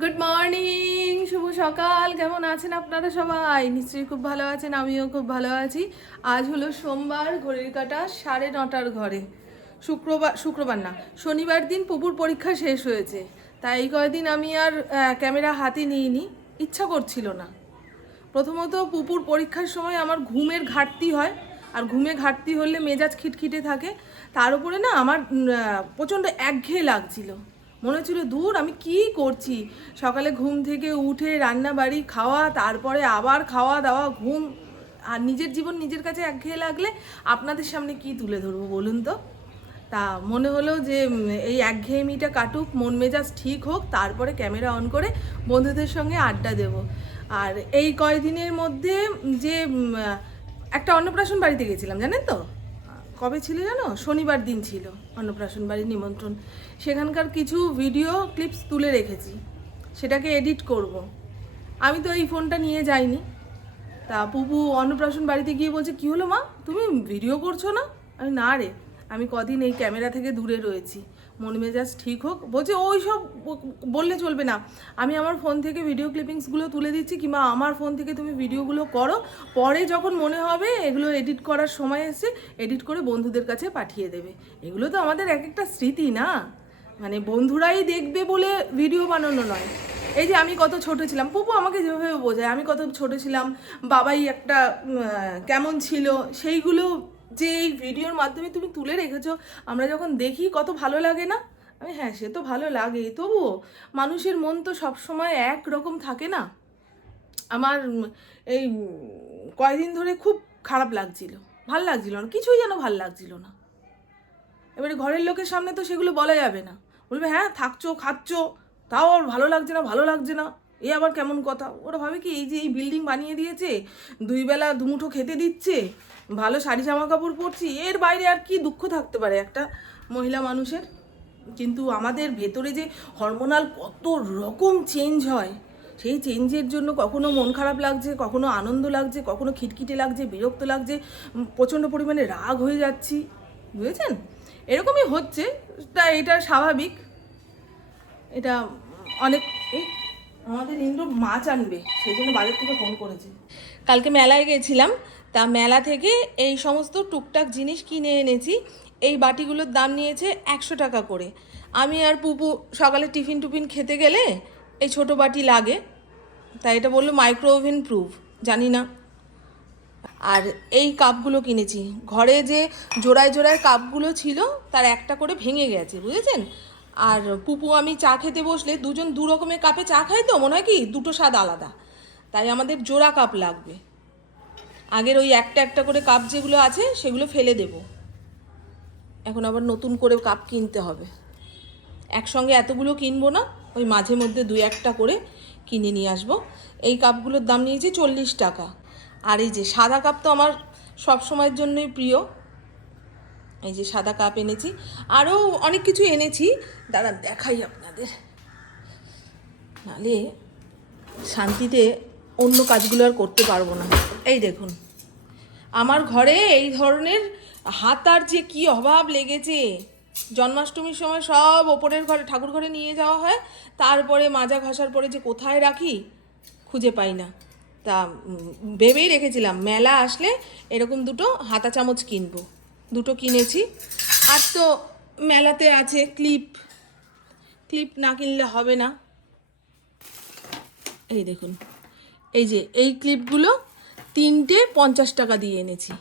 Good morning, শুভ সকাল। কেমন আছেন আপনারা সবাই? নিশ্চয়ই খুব ভালো আছেন, আমিও খুব ভালো আছি। আজ হলো সোমবার, ঘড়ির কাঁটা 9:30 ঘরে। শুক্রবার না, শনিবার দিন পুপুর পরীক্ষা শেষ হয়েছে। তাই এই কয়েকদিন আমি আর ক্যামেরা হাতে নিইনি, ইচ্ছা করছিল না। প্রথমত পুপুর পরীক্ষার সময় আমার ঘুমের ঘাটতি হয়, আর ঘুমে ঘাটতি হলে মেজাজ খিটখিটে থাকে। তার উপরে না আমার প্রচণ্ড একঘেয়ে লাগছিল। মনে হচ্ছিল দূর আমি কি করছি, সকালে ঘুম থেকে উঠে রান্না বাড়ি খাওয়া, তারপরে আবার খাওয়া দাওয়া ঘুম, আর নিজের জীবন নিজের কাছে একঘেয়ে লাগলে আপনাদের সামনে কি তুলে ধরবো বলুন তো। তা মনে হলো যে এই একঘেয়েমিটা কাটুক, মন মেজাজ ঠিক হোক, তারপরে ক্যামেরা অন করে বন্ধুদের সঙ্গে আড্ডা দেব। আর এই কয়দিনের মধ্যে যে একটা অন্নপ্রাশন বাড়িতে গেছিলাম, জানেন তো? কবে ছিল জানো? শনিবার দিন ছিল অন্নপ্রাশন বাড়ির নিমন্ত্রণ। সেখানকার কিছু ভিডিও ক্লিপস তুলে রেখেছি, সেটাকে এডিট করব। আমি তো এই ফোনটা নিয়ে যাইনি। তা পুপু অন্নপ্রাশন বাড়িতে গিয়ে বলছে, কী হলো মা, তুমি ভিডিও করছো না? আমি না রে, আমি কদিন এই ক্যামেরা থেকে দূরে রয়েছি, মন মেজাজ ঠিক হোক। বলছে ওই সব বললে চলবে না, আমি আমার ফোন থেকে ভিডিও ক্লিপিংসগুলো তুলে দিচ্ছি, কিংবা আমার ফোন থেকে তুমি ভিডিওগুলো করো, পরে যখন মনে হবে এগুলো এডিট করার সময় এসে এডিট করে বন্ধুদের কাছে পাঠিয়ে দেবে। এগুলো তো আমাদের এক একটা স্মৃতি না, মানে বন্ধুরাই দেখবে বলে ভিডিও বানানো নয়। এই যে আমি কত ছোট ছিলাম, পুপু আমাকে যেভাবে বোঝায়, আমি কত ছোট ছিলাম, বাবাই একটা কেমন ছিল, সেইগুলো যে এই ভিডিওর মাধ্যমে তুমি তুলে রেখেছো, আমরা যখন দেখি কত ভালো লাগে না? আমি হ্যাঁ, সে তো ভালো লাগে, তবুও মানুষের মন তো সবসময় একরকম থাকে না। আমার এই কয়দিন ধরে খুব খারাপ লাগছিল, ভাল লাগছিল না, কিছুই যেন ভাল লাগছিল না। এবারে ঘরের লোকের সামনে তো সেগুলো বলা যাবে না, বলবে হ্যাঁ থাকছো খাচ্ছো, তাও আর ভালো লাগছে না, ভালো লাগছে না, এ আবার কেমন কথা। ওরা ভাবে কি এই যে এই বিল্ডিং বানিয়ে দিয়েছে, 2 বেলা দুমুঠো খেতে দিচ্ছে, ভালো শাড়ি জামা কাপড় পরছি, এর বাইরে আর কি দুঃখ থাকতে পারে একটা মহিলা মানুষের? কিন্তু আমাদের ভেতরে যে হরমোনাল কত রকম চেঞ্জ হয়, সেই চেঞ্জের জন্য কখনো মন খারাপ লাগছে, কখনো আনন্দ লাগছে, কখনো খিটখিটে লাগছে, বিরক্ত লাগছে, প্রচণ্ড পরিমাণে রাগ হয়ে যাচ্ছি, বুঝেছেন? এরকমই হচ্ছে। তা এটা স্বাভাবিক। এটা অনেক এই আমাদের ইন্দ্র মাছ আনবে, সেই জন্য বাজার থেকে ফোন করেছে। কালকে মেলায় গেছিলাম, তা মেলা থেকে এই সমস্ত টুকটাক জিনিস কিনে এনেছি। এই বাটিগুলোর দাম নিয়েছে 100 টাকা করে। আমি আর পুপু সকালে টিফিন টুফিন খেতে গেলে এই ছোট বাটি লাগে, তাই এটা বললো মাইক্রো ওভেন প্রুফ, জানি না। আর এই কাপগুলো কিনেছি, ঘরে যে জোড়ায় জোড়ায় কাপগুলো ছিল তার একটা করে ভেঙে গেছে, বুঝেছেন? আর পুপু আমি চা খেতে বসলে দুজন দু রকমের কাপে চা খাই, তো মনে হয় কি দুটো স্বাদ আলাদা, তাই আমাদের জোড়া কাপ লাগবে। আগের ওই একটা একটা করে কাপ যেগুলো আছে সেগুলো ফেলে দেব, এখন আবার নতুন করে কাপ কিনতে হবে। একসঙ্গে এতগুলো কিনবো না, ওই মাঝে মধ্যে 2-1টা করে কিনে নিয়ে আসবো। এই কাপগুলোর দাম নিয়েছে 40 টাকা। আর এই যে সাদা কাপ তো আমার সব সময়ের জন্যই প্রিয়, এই যে সাদা কাপ এনেছি। আরও অনেক কিছু এনেছি, দাঁড়ান দেখাই আপনাদের, নালে শান্তিতে অন্য কাজগুলো আর করতে পারবো না। এই দেখুন, আমার ঘরে এই ধরনের হাতার যে কি অভাব লেগেছে। জন্মাষ্টমীর সময় সব ওপরের ঘরে ঠাকুর ঘরে নিয়ে যাওয়া হয়, তারপরে মাজা ঘষার পরে যে কোথায় রাখি খুঁজে পাই না। তা ভেবেই রেখেছিলাম মেলা আসলে এরকম দুটো হাতা চামচ কিনবো, দুটো কিনেছি। আর তো মেলাতে আছে ক্লিপ, ক্লিপ না কিনলে হবে না। এই দেখুন, এই যে এই ক্লিপগুলো 3টে 50 টাকা দিয়ে এনেছি।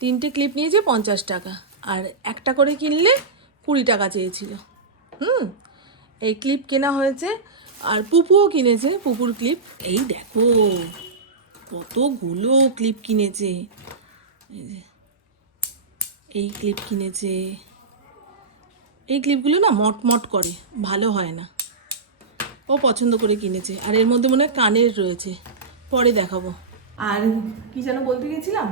3টে ক্লিপ নিয়েছে 50 টাকা, আর একটা করে কিনলে 20 টাকা চেয়েছিল। এই ক্লিপ কেনা হয়েছে, আর পুপুও কিনেছে পুপুর ক্লিপ। এই দেখো কতগুলো ক্লিপ কিনেছে, এই ক্লিপ কিনেছে। এই ক্লিপগুলো না মটমট করে, ভালো হয় না, ও পছন্দ করে কিনেছে। আর এর মধ্যে মনে হয় কানের রয়েছে, পরে দেখাবো। আর কি যেন বলতে গেছিলাম,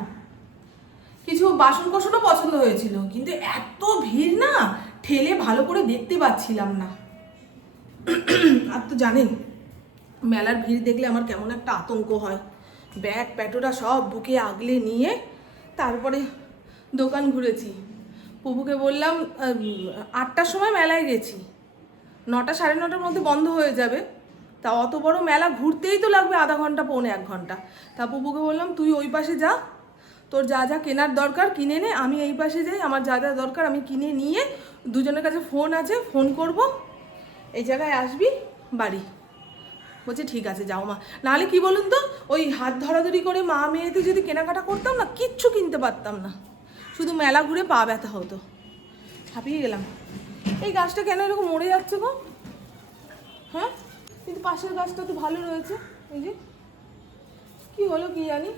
কিছু বাসন কোসনও পছন্দ হয়েছিল, কিন্তু এত ভিড় না, ঠেলে ভালো করে দেখতে পাচ্ছিলাম না। আর তো জানেন মেলার ভিড় দেখলে আমার কেমন একটা আতঙ্ক হয়, ব্যাগ প্যাটোরা সব বুকে আগলে নিয়ে তারপরে দোকান ঘুরেছি। পুপুকে বললাম 8টার সময় মেলায় গেছি, 9টা 9:30টার মধ্যে বন্ধ হয়ে যাবে। তা অত বড় মেলা ঘুরতেই তো লাগবে আধা ঘন্টা পৌনে 1 ঘন্টা। তা পুপুকে বললাম তুই ওই পাশে যা, তোর যা যা কেনার দরকার কিনে নে, আমি এই পাশে যাই, আমার যা যা দরকার আমি কিনে নিয়ে দুজনের কাছে ফোন আছে, ফোন করব, এই জায়গায় আসবি বাড়ি। বলছে ঠিক আছে যাও মা। নাহলে কি বলুন তো, ওই হাত ধরাধরি করে মা মেয়েতে যদি কেনাকাটা করতাম না, কিচ্ছু কিনতে পারতাম না, শুধু মেলা ঘুরে পা ব্যথা হতো। ছাপিয়ে গেলাম। এই গাছটা কেন এরকম মরে যাচ্ছে গো? হ্যাঁ, কিন্তু পাশের গাছটা তো ভালো রয়েছে। এই যে কি হলো কি জানি,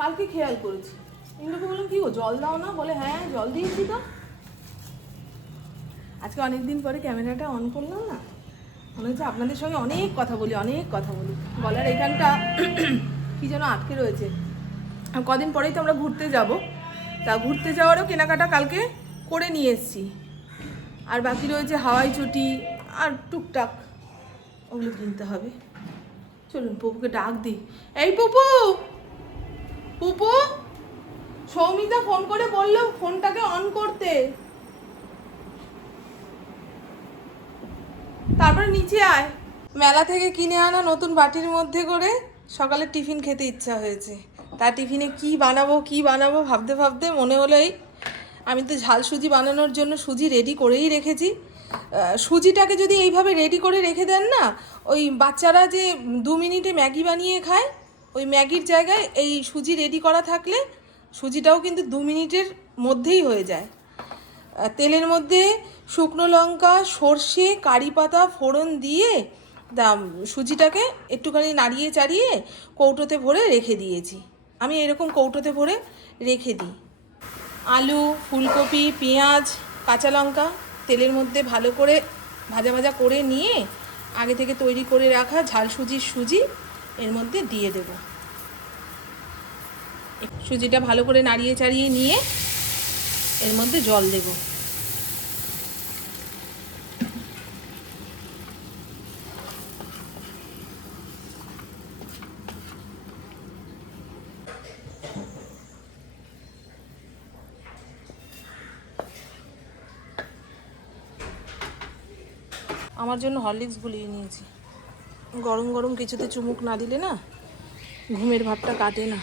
কালকে খেয়াল করেছি। এগুলোকে বললাম কি গো জল দাও না, বলে হ্যাঁ জল দিয়েছি তো। আজকে অনেকদিন পরে ক্যামেরাটা অন করলাম না, মনে হচ্ছে আপনাদের সঙ্গে অনেক কথা বলি, অনেক কথা বলি। গলার এখানটা কি যেন আটকে রয়েছে। কদিন পরেই তো আমরা ঘুরতে যাব, তা ঘুরতে যাওয়ারও কেনাকাটা কালকে করে নিয়ে এসেছি। আর বাকি রয়েছে হাওয়াই চটি আর টুকটাক, ওগুলো কিনতে হবে। চলুন পুপুকে ডাক দিই। এই পুপু, পুপু, সৌমিতা ফোন করে বললো ফোনটাকে অন করতে, তারপরে নিচে আয়। মেলা থেকে কিনে আনা নতুন বাটির মধ্যে করে সকালে টিফিন খেতে ইচ্ছা হয়েছে। তার টিফিনে কি বানাবো ভাবতে ভাবতে মনে হলো এই, আমি তো ঝাল সুজি বানানোর জন্য সুজি রেডি করেই রেখেছি। সুজিটাকে যদি এইভাবে রেডি করে রেখে দেন না, ওই বাচ্চারা যে 2 মিনিটে ম্যাগি বানিয়ে খায়, ওই ম্যাগির জায়গায় এই সুজি রেডি করা থাকলে সুজিটাও কিন্তু 2 মিনিটের মধ্যেই হয়ে যায়। তেলের মধ্যে শুকনো লঙ্কা, সর্ষে, কারি পাতা ফোড়ন দিয়ে সুজিটাকে একটুখানি নাড়িয়ে চাড়িয়ে কৌটোতে ভরে রেখে দিয়েছি। আমি এরকম কৌটোতে ভরে রেখে দিই। আলু, ফুলকপি, পেঁয়াজ, কাঁচা লঙ্কা তেলের মধ্যে ভালো করে ভাজা ভাজা করে নিয়ে আগে থেকে তৈরি করে রাখা ঝাল সুজি এর মধ্যে দিয়ে দেব। সুজিটা ভালো করে নাড়িয়ে চাড়িয়ে নিয়ে এর মধ্যে জল দেব। আমার জন্য হরলিক্স গুলিয়ে নিয়েছি। গরম গরম কিছুতে চুমুক না দিলে না ঘুমের ভাবটা কাটে না।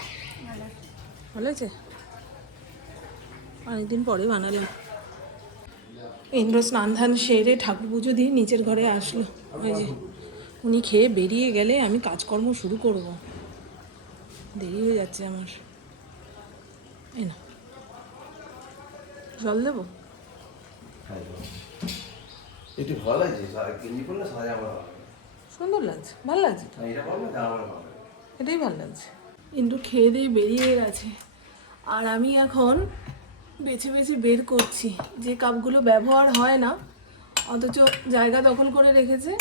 ভালো আছে, অনেকদিন পরে বানালাম। ইন্দ্র স্নান ধান সেরে ঠাকুর পুজো দিয়ে নিচের ঘরে আসলো। ওই যে উনি খেয়ে বেরিয়ে গেলে আমি কাজকর্ম শুরু করব, দেরি হয়ে যাচ্ছে আমার। এই না জল দেবো। সুন্দর লাগছে, ভালো লাগছে, এটাই ভালো লাগছে। ইন্দ্র খেয়ে দিয়ে বেরিয়ে গেছে, আর আমি এখন বেছে বেছে বের করছি যে কাপগুলো ব্যবহার হয় না অথচ জায়গা দখল করে রেখেছে,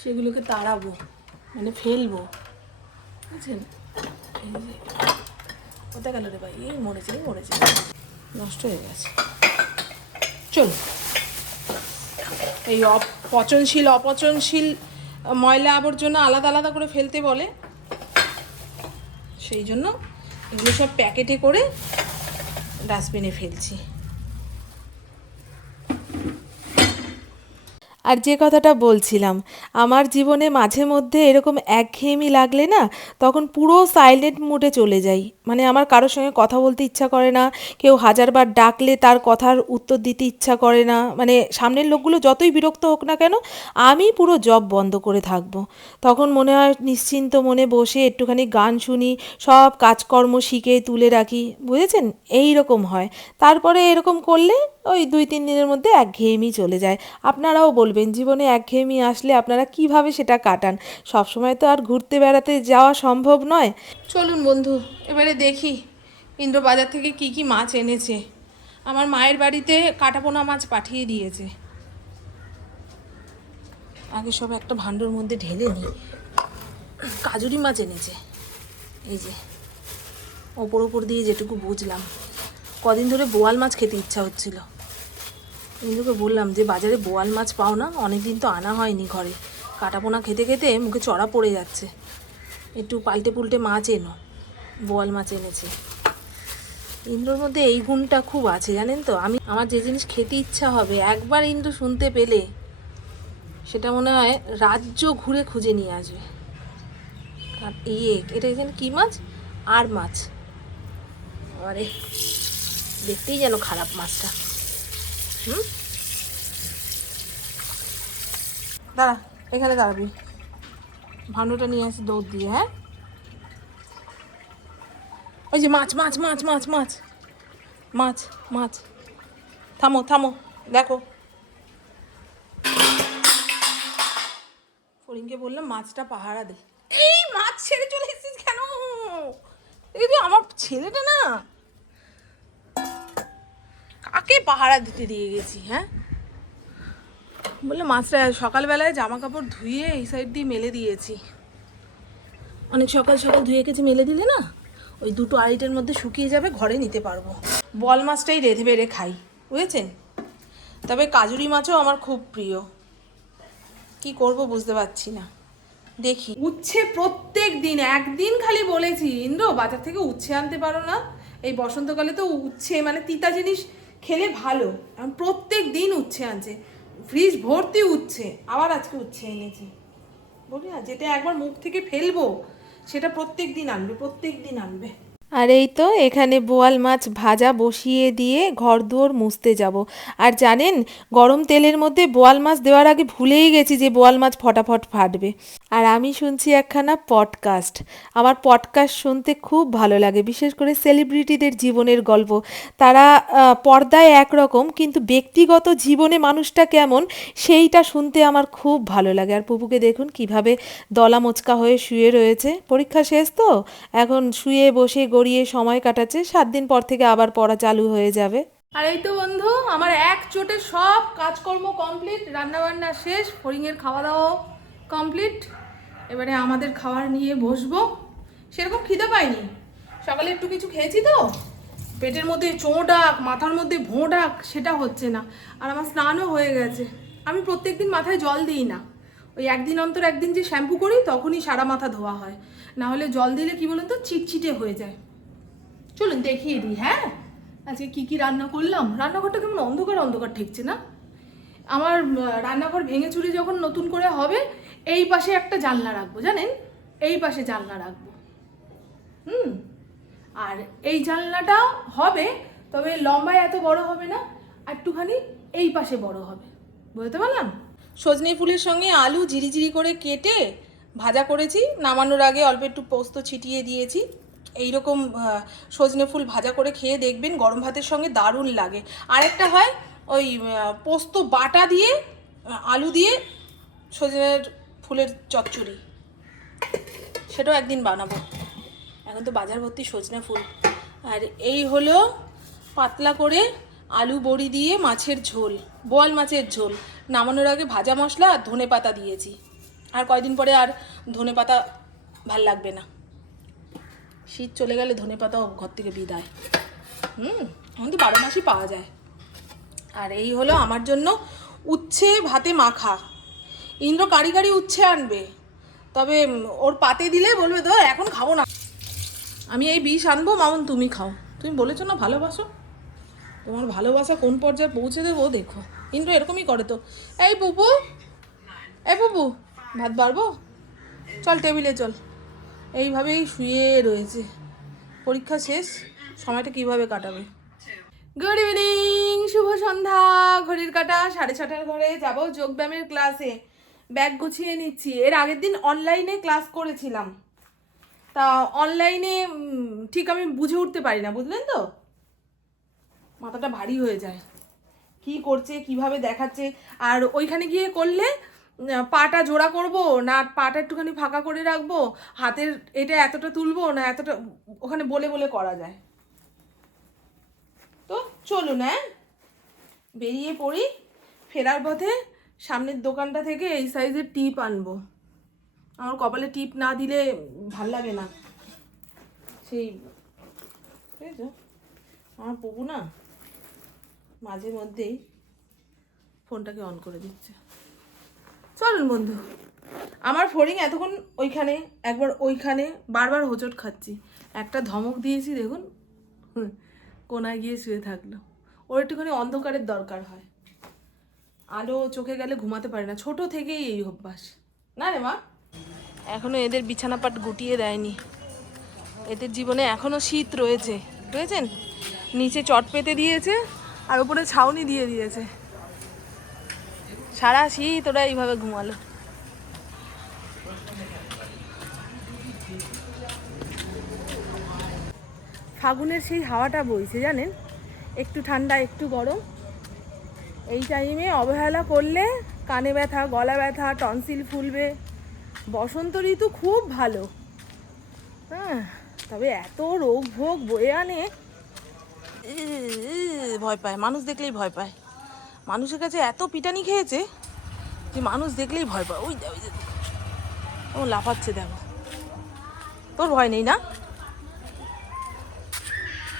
সেগুলোকে তাড়াবো, মানে ফেলবো, বুঝছেন? এই যে কোথায় গেল রে ভাই, এই মরেছে নষ্ট হয়ে গেছে। চল, এই অপচনশীল ময়লা আবর্জনা আলাদা আলাদা করে ফেলতে বলে, সেই জন্য এগুলো সব প্যাকেটে করে ডাস্টবিনে ফেলছি। আর যে কথাটা বলছিলাম, আমার জীবনে মাঝে মধ্যে এরকম একঘেয়েমি লাগলে না, তখন পুরো সাইলেন্ট মুডে চলে যাই। মানে আমার কারোর সঙ্গে কথা বলতে ইচ্ছা করে না, কেউ 1000বার ডাকলে তার কথার উত্তর দিতে ইচ্ছা করে না। মানে সামনের লোকগুলো যতই বিরক্ত হোক না কেন, আমি পুরো জব বন্ধ করে থাকবো। তখন মনে হয় নিশ্চিন্ত মনে বসে একটুখানি গান শুনি, সব কাজকর্ম শিখে তুলে রাখি, বুঝেছেন? এই রকম হয়। তারপরে এরকম করলে ওই 2-3 দিনের মধ্যে একঘেয়েমি চলে যায়। আপনারাও বলবেন জীবনে একঘেয়েমি আসলে আপনারা কিভাবে সেটা কাটান। সবসময় তো আর ঘুরতে বেড়াতে যাওয়া সম্ভব নয়। চলুন বন্ধু, এবারে দেখি ইন্দ্র বাজার থেকে কি কি মাছ এনেছে। আমার মায়ের বাড়িতে কাটাপোনা মাছ পাঠিয়ে দিয়েছে। আগে সব একটা ভাণ্ডার মধ্যে ঢেলে নিই। কাজুরি মাছ এনেছে, এই যে ওপর দিয়ে যেটুকু বুঝলাম। কদিন ধরে বোয়াল মাছ খেতে ইচ্ছা হচ্ছিল। ইন্দুকে বললাম যে বাজারে বোয়াল মাছ পাও না, অনেক দিন তো আনা হয়নি ঘরে, কাটাপোনা খেতে খেতে মুখে চড়া পড়ে যাচ্ছে, একটু পাল্টে পুল্টে মাছ এনো। বোয়াল মাছ এনেছে। ইন্দ্রর মধ্যে এই গুণটা খুব আছে জানেন তো। আমার যে জিনিস খেতে ইচ্ছা হবে একবার ইন্দ্র শুনতে পেলে সেটা মনে হয় রাজ্য ঘুরে খুঁজে নিয়ে আসবে। এটা এখানে কী মাছ? আর মাছ। আরে দেখতেই যেন খারাপ মাছটা। দাঁড়া, এখানে দাঁড়াবি, ভান্ডুটা নিয়ে আসি দৌড় দিয়ে। হ্যাঁ, ওই যে মাছ মাছ মাছ মাছ মাছ মাছ মাছ, থামো থামো, দেখো। ফড়িংকে বললাম মাছটা পাহারা দে। এই মাছ ছেড়ে চলে এসেছিস কেন? এই যে আমার ছেলেটা না, কাকে পাহারা দিতে দিয়ে গেছি? হ্যাঁ, বললে মাছটা সকালবেলায় জামা কাপড় ধুয়ে এই সাইড দিয়ে মেলে দিয়েছি। অনেক সকাল সকাল ধুয়ে গেছে, মেলে দিলে না ওই দুটো আড়াইটার মধ্যে শুকিয়ে যাবে, ঘরে নিতে পারবো। বল মাছটাই রেঁধে বেড়ে খাই, বুঝেছেন? তবে কাজুরি মাছও আমার খুব প্রিয়। কি করব বুঝতে পারছি না, দেখি। উচ্ছে প্রত্যেক দিন, একদিন খালি বলেছি ইন্দ্র বাজার থেকে উচ্ছে আনতে পারো না, এই বসন্তকালে তো উচ্ছে মানে তিতা জিনিস খেলে ভালো। প্রত্যেক দিন উচ্ছে আনছে, ফ্রিজ ভর্তি উচ্ছে, আবার আজকে উচ্ছে এনেছে। বলি না, যেটা একবার মুখ থেকে ফেলবো সেটা প্রত্যেক দিন আনবে, প্রত্যেক দিন আনবে। আর এই তো এখানে বোয়াল মাছ ভাজা বসিয়ে দিয়ে ঘরদুয়ার মুছতে যাব। আর জানেন, গরম তেলের মধ্যে বোয়াল মাছ দেওয়ার আগে ভুলেই গেছি যে বোয়াল মাছ ফটাফট ফাটবে। আর আমি শুনছি একখানা পডকাস্ট। আমার পডকাস্ট শুনতে খুব ভালো লাগে, বিশেষ করে সেলিব্রিটিদের জীবনের গল্প। তারা পর্দায় একরকম, কিন্তু ব্যক্তিগত জীবনে মানুষটা কেমন সেইটা শুনতে আমার খুব ভালো লাগে। আর পুপুকে দেখুন কিভাবে দলা মোচকা হয়ে শুয়ে রয়েছে। পরীক্ষা শেষ তো, এখন শুয়ে বসে গড়িয়ে সময় কাটাচ্ছে। 7 দিন পর থেকে আবার পড়া চালু হয়ে যাবে। আর এই তো বন্ধু, আমার এক চোটে সব কাজকর্ম কমপ্লিট, রান্নাবান্না শেষ, ফড়িংয়ের খাওয়া দাওয়াও কমপ্লিট। এবারে আমাদের খাবার নিয়ে বসবো। সেরকম খিদে পাইনি, সকালে একটু কিছু খেয়েছি তো, পেটের মধ্যে চোঁ ডাক, মাথার মধ্যে ভোঁ ডাক, সেটা হচ্ছে না। আর আমার স্নানও হয়ে গেছে। আমি প্রত্যেকদিন মাথায় জল দিই না, ওই একদিন অন্তর একদিন যে শ্যাম্পু করি তখনই সারা মাথা ধোয়া হয়, না হলে জল দিলে কি বলুন তো চিটচিটে হয়ে যায়। চলুন দেখিয়ে দিই। হ্যাঁ, আজকে কি কি রান্না করলাম। রান্নাঘরটা কেমন অন্ধকার অন্ধকার ঠেকছে না? আমার রান্নাঘর ভেঙে চুরে যখন নতুন করে হবে, এই পাশে একটা জানলা রাখবো, জানেন, এই পাশে জানলা রাখবো। আর এই জানলাটা হবে, তবে লম্বায় এত বড় হবে না, একটুখানি এই পাশে বড় হবে, বুঝতে পারলাম। সজনে ফুলের সঙ্গে আলু জিরি করে কেটে ভাজা করেছি, নামানোর আগে অল্প একটু পোস্ত ছিটিয়ে দিয়েছি। এইরকম সজনে ফুল ভাজা করে খেয়ে দেখবেন, গরম ভাতের সঙ্গে দারুণ লাগে। আরেকটা হয় ওই পোস্ত বাটা দিয়ে আলু দিয়ে সজনের ফুলের চচ্চড়ি, সেটাও একদিন বানাবো। এখন তো বাজার ভর্তি সজনে ফুল। আর এই হলো পাতলা করে আলু বড়ি দিয়ে মাছের ঝোল, বোয়াল মাছের ঝোল। নামানোর আগে ভাজা মশলা আর ধনে পাতা দিয়েছি। আর কয়দিন পরে আর ধনে পাতা ভাল লাগবে না, শীত চলে গেলে ধনে পাতাও ঘর থেকে বিদায়। এখন তো 12 মাসই পাওয়া যায়। আর এই হলো আমার জন্য উচ্ছে ভাতে মাখা। ইন্দ্র কারি কারি উচ্ছে আনবে, তবে ওর পাতে দিলে বলবে তো এখন খাবো না, আমি এই বিষ আনবো, মামুন তুমি খাও। তুমি বলেছো না ভালোবাসো, তোমার ভালোবাসা কোন পর্যায়ে পৌঁছে দেবো দেখো। ইন্দ্র এরকমই করে তো। এই পুপু, এই পুপু, ভাত বাড়বো, চল টেবিলে চল। এইভাবেই শুয়ে রয়েছে, পরীক্ষা শেষ, সময়টা কিভাবে কাটাবে। গুড ইভিনিং, শুভ সন্ধ্যা। ঘড়ির কাঁটা 6:30 ঘরে যাবো যোগব্যায়ামের ক্লাসে। ব্যাগ গুছিয়ে নিচ্ছি। এর আগের দিন অনলাইনে ক্লাস করেছিলাম, তা অনলাইনে ঠিক আমি বুঝে উঠতে পারি না, বুঝলেন তো, মাথাটা ভারী হয়ে যায়, কি করছে কিভাবে দেখাচ্ছে। আর ওইখানে গিয়ে করলে পাটা জোড়া করব না পাটা একটুখানি ফাঁকা করে রাখবো, হাতের এটা এতটা তুলবো না এতটা, ওখানে বলে বলে করা যায়। তো চলুন, হ্যাঁ বেরিয়ে পড়ি। ফেরার পথে সামনের দোকানটা থেকে এই সাইজের টিপ আনবো। আমার কপালে টিপ না দিলে ভাল লাগে না, সেই ঠিক আছে। আমার পপু না মাঝে মধ্যেই ফোনটাকে অন করে দিচ্ছে। চলুন বন্ধু, আমার ফড়িং এতক্ষণ ওইখানে একবার ওইখানে বারবার হোঁচট খাচ্ছি, একটা ধমক দিয়েছি দেখুন, কোনায় গিয়ে শুয়ে থাকলো। ওর একটুখানি অন্ধকারের দরকার হয়, আলো চোখে গেলে ঘুমাতে পারে না, ছোট থেকেই এই অভ্যাস। না রে মা, এখনো এদের বিছানা পাট গুটিয়ে দেয়নি। এদের জীবনে এখনো শীত রয়েছে, বুঝেছেন? নিচে চট পেতে দিয়েছে আর উপরে ছাউনি দিয়ে দিয়েছে, সারা শীত ওরা এইভাবে ঘুমালো। ফাগুনের সেই হাওয়াটা বইছে জানেন, একটু ঠান্ডা একটু গরম। এই টাইমে অবহেলা করলে কানে ব্যথা, গলা ব্যথা, টনসিল ফুলবে। বসন্ত ঋতু খুব ভালো, হ্যাঁ, তবে এত রোগ ভোগ বয়ে আনে, ভয় পায়, মানুষ দেখলেই ভয় পায়। মানুষের কাছে এত পিটানি খেয়েছে যে মানুষ দেখলেই ভয় পায়। ওই যে ও লাফাচ্ছে, দেখো। তোর ভয় নেই না?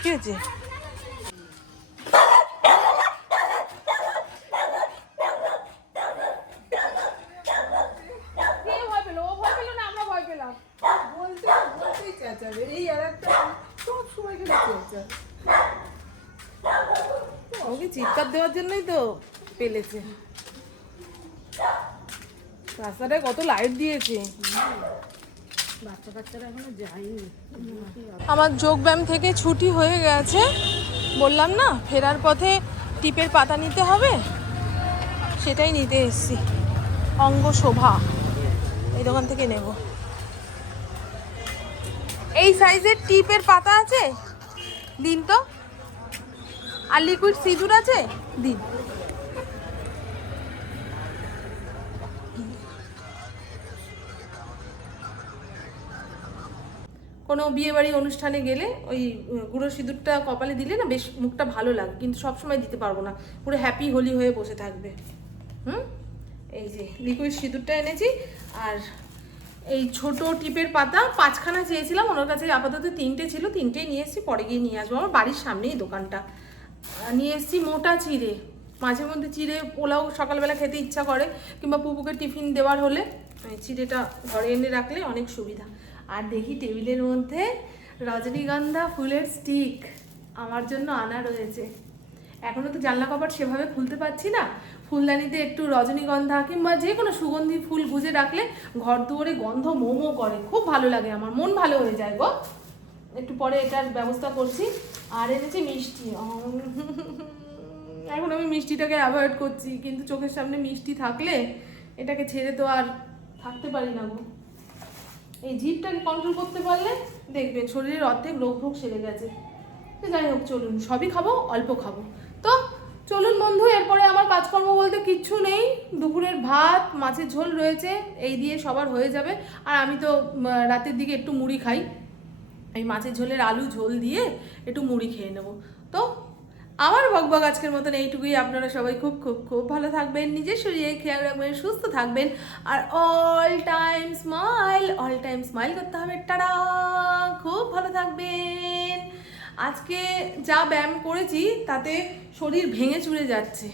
কি হয়েছে? ওকে চিৎকার দেওয়ার জন্যই তো পেলেছে। রাস্তাটায় কত লাইট দিয়েছে। বাচ্চা কাচ্চারা এখনো যায়নি। আমার যোগব্যায়াম থেকে ছুটি হয়ে গেছে, বললাম না ফেরার পথে টিপের পাতা নিতে হবে, সেটাই নিতে এসেছি। অঙ্গ শোভা এই দোকান থেকে নেব। এই সাইজের টিপের পাতা আছে, দিন তো। আর লিকুইড সিঁদুর আছে, দিন। কোনো বিয়েবাড়ি অনুষ্ঠানে গেলে ওই গুঁড়ো সিঁদুরটা কপালে দিলে না বেশ মুখটা ভালো লাগে, কিন্তু সবসময় দিতে পারবো না, পুরো হ্যাপি হোলি হয়ে বসে থাকবে। এই যে লিকুইড সিঁদুরটা এনেছি, আর এই ছোট টিপের পাতা 5খানা চেয়েছিলাম, ওনার কাছে আপাতত 3টে ছিল, 3টেই নিয়ে এসেছি, পরে গিয়ে নিয়ে আসবো। আমার বাড়ির সামনেই দোকানটা। নিয়ে এসেছি মোটা চিড়ে, মাঝে মধ্যে চিড়ে পোলাও সকালবেলা খেতে ইচ্ছা করে, কিংবা পুপুকে টিফিন দেওয়ার হলে চিড়েটা ঘরে এনে রাখলে অনেক সুবিধা। আর দেখি টেবিলের মধ্যে রজনীগন্ধা ফুলের স্টিক আমার জন্য আনা রয়েছে। এখনও তো জানলা কপাট সেভাবে খুলতে পারছি না, ফুলদানিতে একটু রজনীগন্ধা কিংবা যে কোনো সুগন্ধি ফুল গুজে রাখলে ঘর দুয়ারে গন্ধ মোমো করে, খুব ভালো লাগে, আমার মন ভালো হয়ে যায় গো। একটু পরে এটার ব্যবস্থা করছি। আর এনেছি মিষ্টি। এখন আমি মিষ্টিটাকে অ্যাভয়েড করছি, কিন্তু চোখের সামনে মিষ্টি থাকলে এটাকে ছেড়ে তো আর থাকতে পারি না গো। এই জিভটাকে কন্ট্রোল করতে পারলে দেখবেন শরীরের অর্ধেক রোগ ভোগ সেরে গেছে। যাই হোক, চলুন, সবই খাবো, অল্প খাবো। তো চলুন বন্ধু, এরপরে আমার কাজকর্ম বলতে কিচ্ছু নেই। দুপুরের ভাত, মাছের ঝোল রয়েছে, এই দিয়ে সবার হয়ে যাবে। আর আমি তো রাতের দিকে একটু মুড়ি খাই, এই মাছের ঝোলের আলু ঝোল দিয়ে একটু মুড়ি খেয়ে নেবো। তো আমার বকবক আজকের মতন এইটুকুই। আপনারা সবাই খুব খুব খুব ভালো থাকবেন, নিজের শরীরে খেয়াল রাখবেন, সুস্থ থাকবেন, আর অল টাইম স্মাইল করতে হবে। টাটা, খুব ভালো থাকবেন। আজকে যা ব্যায়াম করেছি তাতে শরীর ভেঙে চুরে যাচ্ছে।